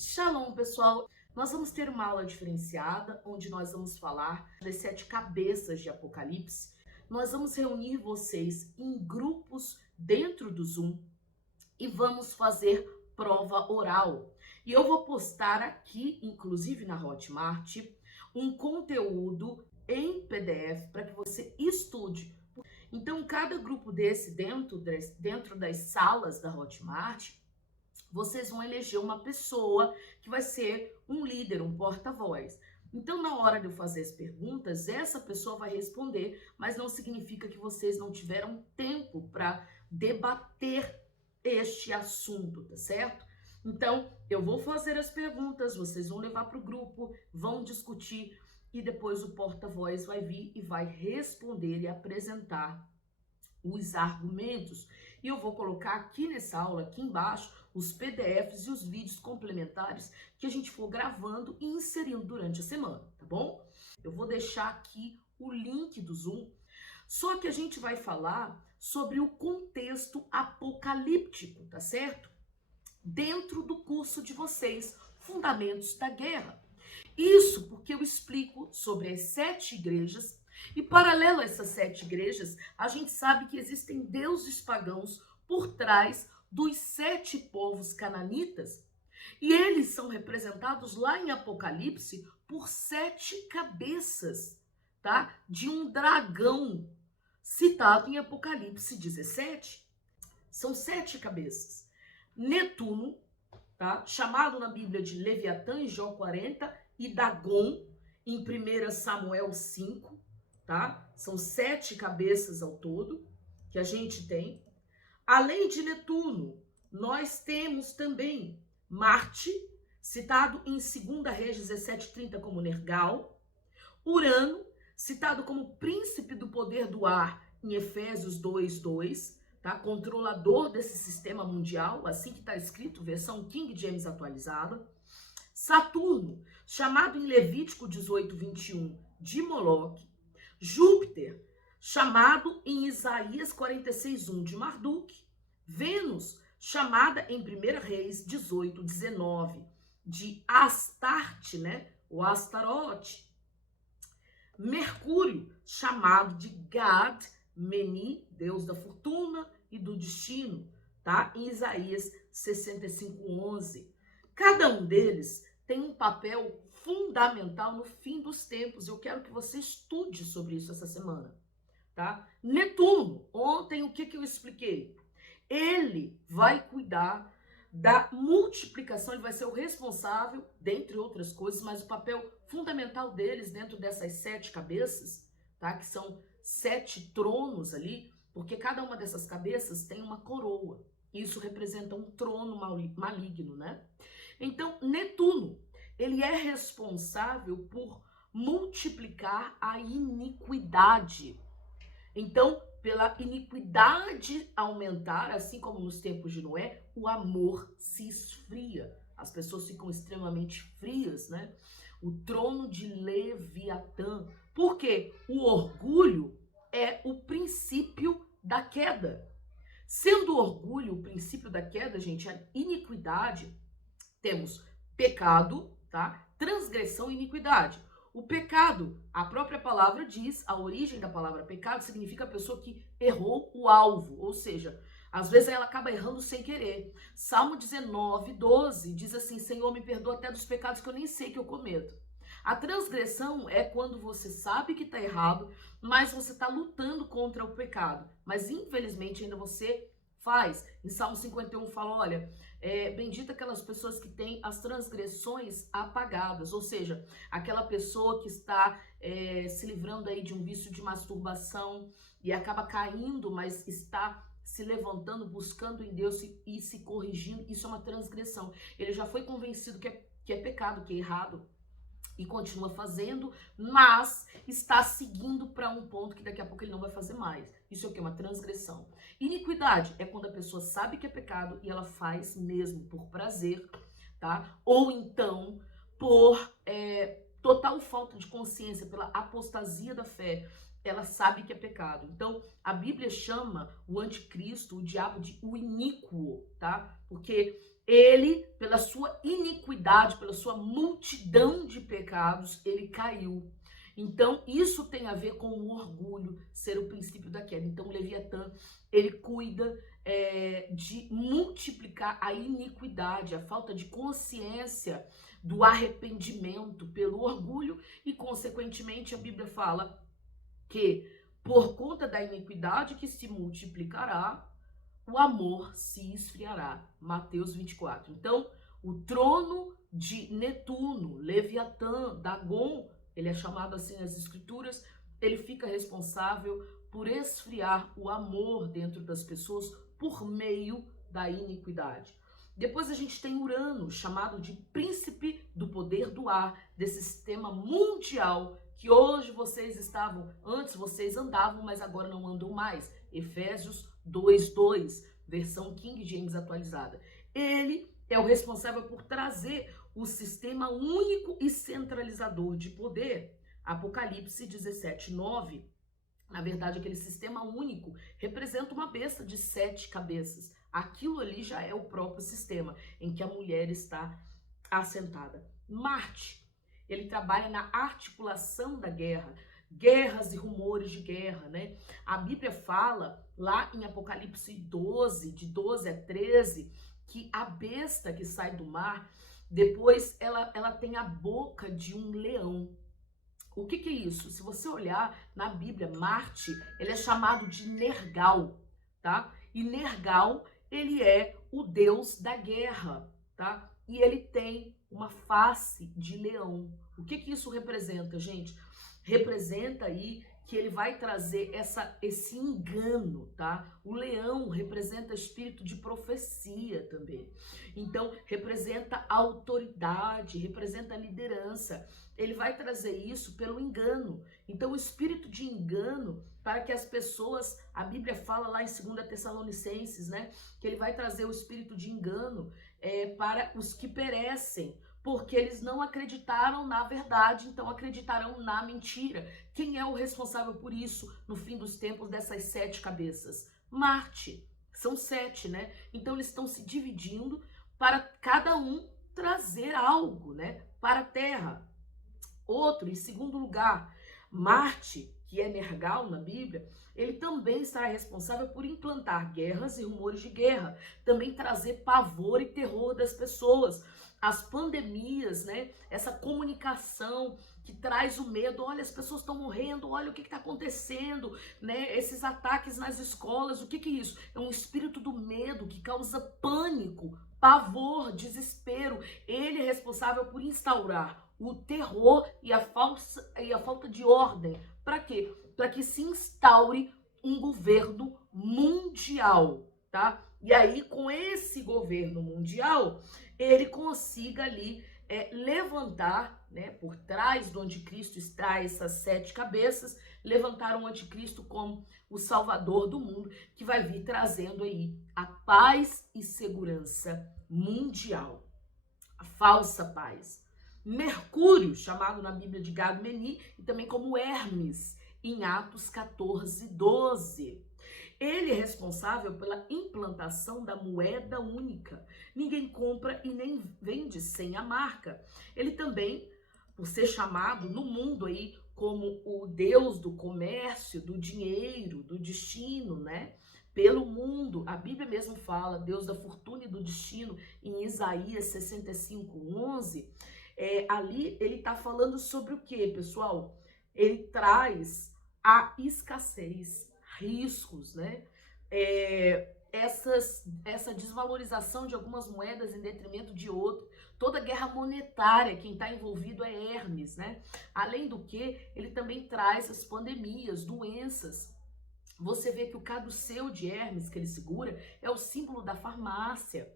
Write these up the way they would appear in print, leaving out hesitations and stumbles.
Shalom, pessoal! Nós vamos ter uma aula diferenciada, onde nós vamos falar das 7 cabeças de Apocalipse. Nós vamos reunir vocês em grupos dentro do Zoom e vamos fazer prova oral. E eu vou postar aqui, inclusive na Hotmart, um conteúdo em PDF para que você estude. Então, cada grupo desse dentro das salas da Hotmart, vocês vão eleger uma pessoa que vai ser um líder, um porta-voz. Então, na hora de eu fazer as perguntas, essa pessoa vai responder, mas não significa que vocês não tiveram tempo para debater este assunto, tá certo? Então, eu vou fazer as perguntas, vocês vão levar para o grupo, vão discutir e depois o porta-voz vai vir e vai responder e apresentar os argumentos. E eu vou colocar aqui nessa aula, aqui embaixo, os PDFs e os vídeos complementares que a gente for gravando e inserindo durante a semana, tá bom? Eu vou deixar aqui o link do Zoom. Só que a gente vai falar sobre o contexto apocalíptico, tá certo? Dentro do curso de vocês, Fundamentos da Guerra. Isso porque eu explico sobre as 7 igrejas e, paralelo a essas 7 igrejas, a gente sabe que existem deuses pagãos por trás dos 7 povos cananitas e eles são representados lá em Apocalipse por 7 cabeças, tá? De um dragão citado em Apocalipse 17. São 7 cabeças. Netuno, tá? Chamado na Bíblia de Leviatã em Jó 40 e Dagon em 1 Samuel 5, tá? São 7 cabeças ao todo que a gente tem. Além de Netuno, nós temos também Marte, citado em 2 Reis 17:30 como Nergal. Urano, citado como príncipe do poder do ar em Efésios 2:2, tá? Controlador desse sistema mundial, assim que está escrito, versão King James atualizada. Saturno, chamado em Levítico 18:21 de Moloque. Júpiter, chamado em Isaías 46:1 de Marduk. Vênus, chamada em 1 Reis 18:19 de Astarte, né? O Astarote. Mercúrio, chamado de Gad Meni, deus da fortuna e do destino, tá? Em Isaías 65:11. Cada um deles tem um papel fundamental no fim dos tempos. Eu quero que você estude sobre isso essa semana, tá? Netuno, ontem o que eu expliquei? Ele vai cuidar da multiplicação, ele vai ser o responsável, dentre outras coisas, mas o papel fundamental deles dentro dessas 7 cabeças, tá? Que são 7 tronos ali, porque cada uma dessas cabeças tem uma coroa. Isso representa um trono maligno, né? Então, Netuno, ele é responsável por multiplicar a iniquidade. Então, pela iniquidade aumentar, assim como nos tempos de Noé, o amor se esfria. As pessoas ficam extremamente frias, né? O trono de Leviatã. Por quê? O orgulho é o princípio da queda. Sendo o orgulho o princípio da queda, gente, a iniquidade, temos pecado, tá? Transgressão e iniquidade. O pecado, a própria palavra diz, a origem da palavra pecado significa a pessoa que errou o alvo, ou seja, às vezes ela acaba errando sem querer. Salmo 19:12 diz assim: Senhor, me perdoa até dos pecados que eu nem sei que eu cometo. A transgressão é quando você sabe que está errado, mas você está lutando contra o pecado. Mas infelizmente ainda você faz. Em Salmo 51 fala, olha, bendita aquelas pessoas que têm as transgressões apagadas, ou seja, aquela pessoa que está se livrando aí de um vício de masturbação e acaba caindo, mas está se levantando, buscando em Deus e se corrigindo. Isso é uma transgressão. Ele já foi convencido que é pecado, que é errado, e continua fazendo, mas está seguindo para um ponto que daqui a pouco ele não vai fazer mais. Isso é o que? Uma transgressão. Iniquidade é quando a pessoa sabe que é pecado e ela faz mesmo por prazer, tá? Ou então por total falta de consciência, pela apostasia da fé, ela sabe que é pecado. Então, a Bíblia chama o anticristo, o diabo, de o iníquo, tá? Porque ele, pela sua iniquidade, pela sua multidão de pecados, ele caiu. Então, isso tem a ver com o orgulho, ser o princípio da queda. Então, o Leviatã, ele cuida de multiplicar a iniquidade, a falta de consciência do arrependimento pelo orgulho e, consequentemente, a Bíblia fala que, por conta da iniquidade que se multiplicará, o amor se esfriará. Mateus 24. Então, o trono de Netuno, Leviatã, Dagon, ele é chamado assim nas escrituras, ele fica responsável por esfriar o amor dentro das pessoas por meio da iniquidade. Depois a gente tem Urano, chamado de príncipe do poder do ar, desse sistema mundial que hoje antes vocês andavam, mas agora não andam mais. Efésios 2:2, versão King James atualizada. Ele é o responsável por trazer o sistema único e centralizador de poder. Apocalipse 17:9. Na verdade, aquele sistema único representa uma besta de 7 cabeças. Aquilo ali já é o próprio sistema em que a mulher está assentada. Marte, ele trabalha na articulação da guerra, guerras e rumores de guerra, né? A Bíblia fala lá em Apocalipse 12, de 12 a 13, que a besta que sai do mar, depois ela tem a boca de um leão. O que é isso? Se você olhar na Bíblia, Marte, ele é chamado de Nergal, tá? E Nergal, ele é o deus da guerra, tá? E ele tem uma face de leão. O que isso representa, gente? Representa aí que ele vai trazer esse engano, tá? O leão representa espírito de profecia também. Então, representa autoridade, representa liderança. Ele vai trazer isso pelo engano. Então, o espírito de engano, para que as pessoas, a Bíblia fala lá em 2 Tessalonicenses, né? Que ele vai trazer o espírito de engano para os que perecem, porque eles não acreditaram na verdade, então acreditarão na mentira. Quem é o responsável por isso no fim dos tempos dessas 7 cabeças? Marte. São 7, né? Então eles estão se dividindo para cada um trazer algo, né? Para a Terra. Outro, em segundo lugar, Marte, que é Nergal na Bíblia, ele também estará responsável por implantar guerras e rumores de guerra, também trazer pavor e terror das pessoas. As pandemias, né? Essa comunicação que traz o medo, olha, as pessoas estão morrendo, olha o que está acontecendo, né? Esses ataques nas escolas, o que é isso? É um espírito do medo que causa pânico, pavor, desespero. Ele é responsável por instaurar o terror e a falta de ordem. Para quê? Para que se instaure um governo mundial, tá? E aí, com esse governo mundial, ele consiga ali levantar, né, por trás do anticristo está essas 7 cabeças, levantar um anticristo como o salvador do mundo, que vai vir trazendo aí a paz e segurança mundial. A falsa paz. Mercúrio, chamado na Bíblia de Gad-Meni, e também como Hermes, em Atos 14:12. Ele é responsável pela implantação da moeda única. Ninguém compra e nem vende sem a marca. Ele também, por ser chamado no mundo aí como o deus do comércio, do dinheiro, do destino, né? Pelo mundo, a Bíblia mesmo fala, Deus da fortuna e do destino, em Isaías 65:11. Ali ele está falando sobre o que, pessoal? Ele traz a escassez, riscos, né? Essa desvalorização de algumas moedas em detrimento de outras. Toda guerra monetária, quem está envolvido é Hermes, né? Além do que, ele também traz as pandemias, doenças. Você vê que o caduceu de Hermes que ele segura é o símbolo da farmácia,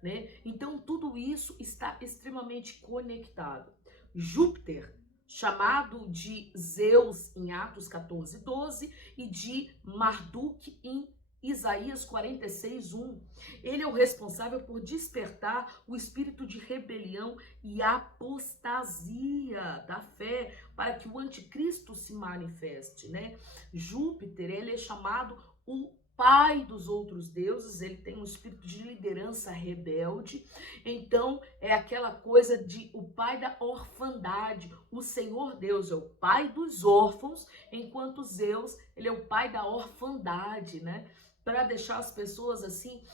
né? Então tudo isso está extremamente conectado. Júpiter, chamado de Zeus em Atos 14:12 e de Marduk em Isaías 46:1. Ele é o responsável por despertar o espírito de rebelião e apostasia da fé para que o anticristo se manifeste, né? Júpiter, ele é chamado o pai dos outros deuses, ele tem um espírito de liderança rebelde. Então é aquela coisa de o pai da orfandade. O Senhor Deus é o pai dos órfãos, enquanto Zeus, ele é o pai da orfandade, né? Para deixar as pessoas assim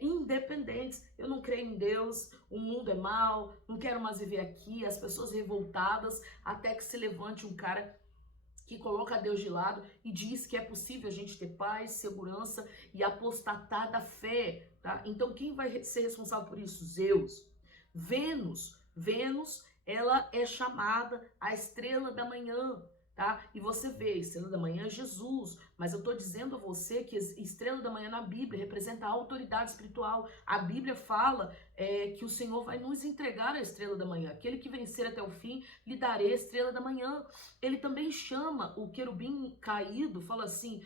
independentes. Eu não creio em Deus, o mundo é mau, não quero mais viver aqui. As pessoas revoltadas, até que se levante um cara que coloca Deus de lado e diz que é possível a gente ter paz, segurança e apostatar da fé, tá? Então quem vai ser responsável por isso? Zeus. Vênus, ela é chamada a estrela da manhã, tá? E você vê, a estrela da manhã é Jesus, mas eu tô dizendo a você que a estrela da manhã na Bíblia representa a autoridade espiritual. A Bíblia fala que o Senhor vai nos entregar a estrela da manhã. Aquele que vencer até o fim, lhe darei a estrela da manhã. Ele também chama o querubim caído, fala assim,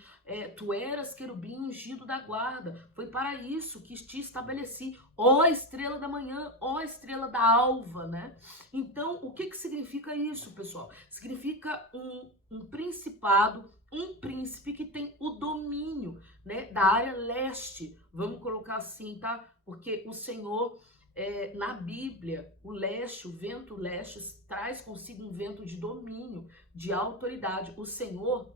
tu eras querubim ungido da guarda. Foi para isso que te estabeleci, ó estrela da manhã, ó estrela da alva, né? Então, o que significa isso, pessoal? Significa um principado, um príncipe que tem o domínio, né, da área leste, vamos colocar assim, tá? Porque o Senhor, na Bíblia, o leste, o vento leste, traz consigo um vento de domínio, de autoridade. O Senhor,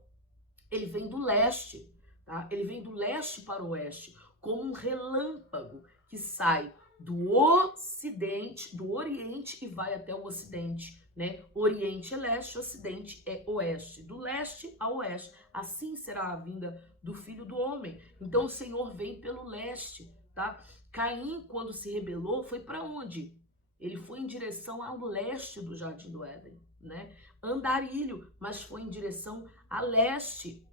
ele vem do leste, tá? Ele vem do leste para o oeste, como um relâmpago que sai do ocidente, do oriente e vai até o ocidente, né? Oriente é leste, ocidente é oeste, do leste ao oeste. Assim será a vinda do Filho do Homem. Então o Senhor vem pelo leste, tá? Caim, quando se rebelou, foi para onde? Ele foi em direção ao leste do Jardim do Éden, né? Andarilho, mas foi em direção a leste.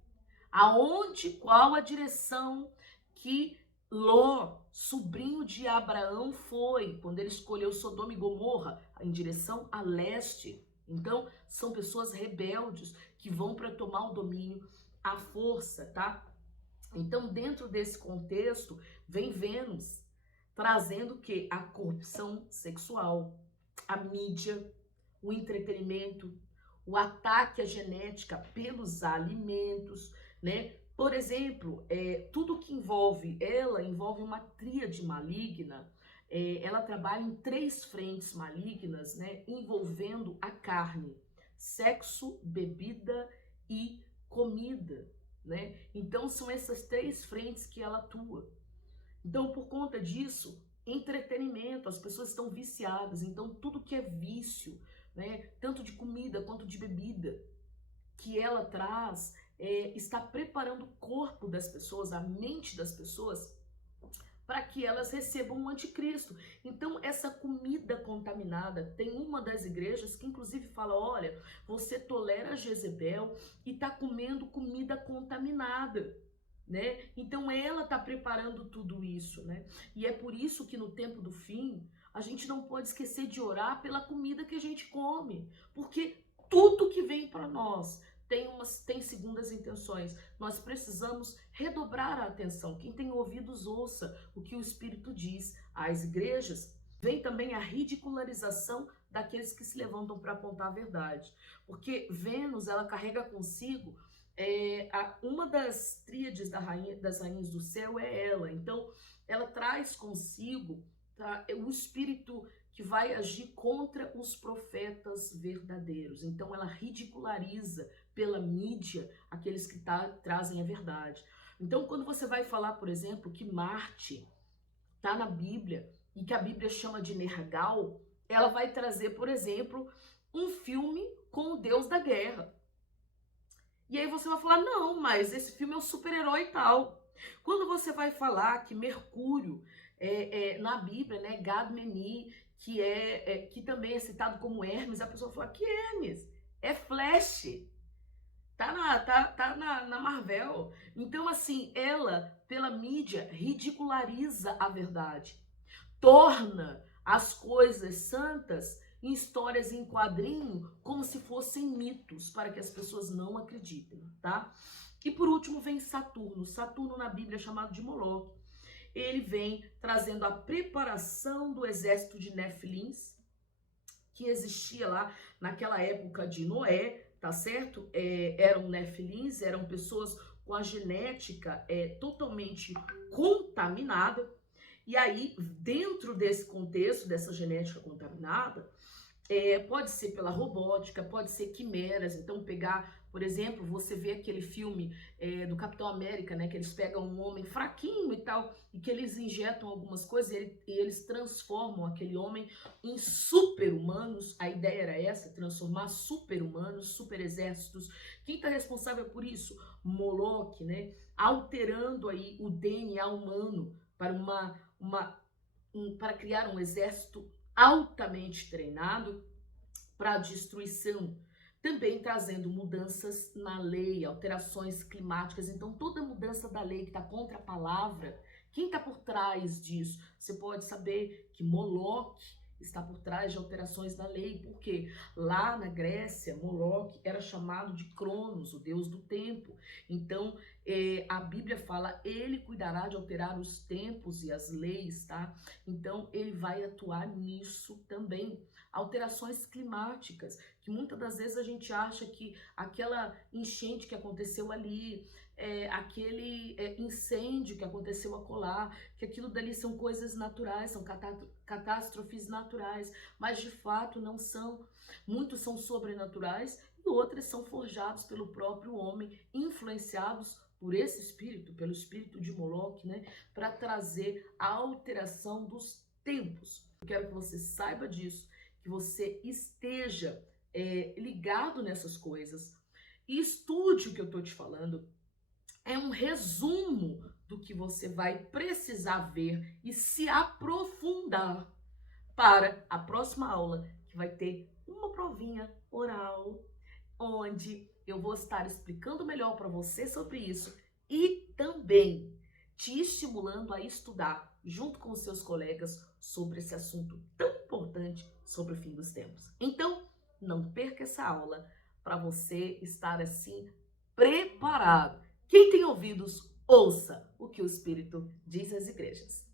Qual a direção que Ló, sobrinho de Abraão, foi quando ele escolheu Sodoma e Gomorra? Em direção a leste. Então, são pessoas rebeldes que vão para tomar o domínio à força, tá? Então, dentro desse contexto, vem Vênus trazendo o quê? A corrupção sexual, a mídia, o entretenimento, o ataque à genética pelos alimentos, né? Por exemplo, tudo que envolve uma tríade maligna. Ela trabalha em 3 frentes malignas, né? Envolvendo a carne: sexo, bebida e comida, né? Então são essas 3 frentes que ela atua. Então, por conta disso, entretenimento, as pessoas estão viciadas. Então, tudo que é vício, né, tanto de comida quanto de bebida, que ela traz, está preparando o corpo das pessoas, a mente das pessoas, para que elas recebam o anticristo. Então, essa comida contaminada, tem uma das igrejas que inclusive fala, olha, você tolera Jezebel e está comendo comida contaminada, né? Então ela está preparando tudo isso, né? E é por isso que no tempo do fim, a gente não pode esquecer de orar pela comida que a gente come, porque tudo que vem para nós tem segundas intenções. Nós precisamos redobrar a atenção. Quem tem ouvidos, ouça o que o Espírito diz às igrejas. Vem também a ridicularização daqueles que se levantam para apontar a verdade. Porque Vênus, ela carrega consigo uma das tríades das rainhas do céu é ela. Então, ela traz consigo, tá, o espírito que vai agir contra os profetas verdadeiros. Então, ela ridiculariza pela mídia aqueles que trazem a verdade. Então, quando você vai falar, por exemplo, que Marte está na Bíblia e que a Bíblia chama de Nergal, ela vai trazer, por exemplo, um filme com o deus da guerra. E aí você vai falar, não, mas esse filme é um super-herói e tal. Quando você vai falar que Mercúrio, na Bíblia, né, Gad-Meni, que também é citado como Hermes, a pessoa fala, que Hermes? É Flash. Tá na Marvel. Então, assim, ela, pela mídia, ridiculariza a verdade. Torna as coisas santas em histórias em quadrinho como se fossem mitos, para que as pessoas não acreditem, tá? E por último vem Saturno. Saturno na Bíblia é chamado de Moloque. Ele vem trazendo a preparação do exército de Nefilins, que existia lá naquela época de Noé, tá certo? Eram Nefilins, eram pessoas com a genética totalmente contaminada. E aí, dentro desse contexto, dessa genética contaminada, pode ser pela robótica, pode ser quimeras. Então, pegar, por exemplo, você vê aquele filme do Capitão América, né? Que eles pegam um homem fraquinho e tal, e que eles injetam algumas coisas e eles transformam aquele homem em super-humanos. A ideia era essa, transformar super-humanos, super-exércitos. Quem está responsável por isso? Moloch, né? Alterando aí o DNA humano para para criar um exército altamente treinado para a destruição, também trazendo mudanças na lei, alterações climáticas. Então, toda mudança da lei que está contra a palavra, quem está por trás disso? Você pode saber que Moloch está por trás de alterações na lei, porque lá na Grécia, Moloch era chamado de Cronos, o deus do tempo. Então, a Bíblia fala, ele cuidará de alterar os tempos e as leis, tá? Então, ele vai atuar nisso também. Alterações climáticas, que muitas das vezes a gente acha que aquela enchente que aconteceu ali, aquele incêndio que aconteceu acolá, que aquilo dali são coisas naturais, são catástrofes naturais, mas de fato não são. Muitos são sobrenaturais e outras são forjados pelo próprio homem, influenciados por esse espírito, pelo espírito de Moloch, né, para trazer a alteração dos tempos. Eu quero que você saiba disso, que você esteja ligado nessas coisas e estude o que eu estou te falando. É um resumo do que você vai precisar ver e se aprofundar para a próxima aula, que vai ter uma provinha oral, onde eu vou estar explicando melhor para você sobre isso e também te estimulando a estudar junto com os seus colegas sobre esse assunto tão importante sobre o fim dos tempos. Então, não perca essa aula para você estar assim preparado. Quem tem ouvidos, ouça o que o Espírito diz às igrejas.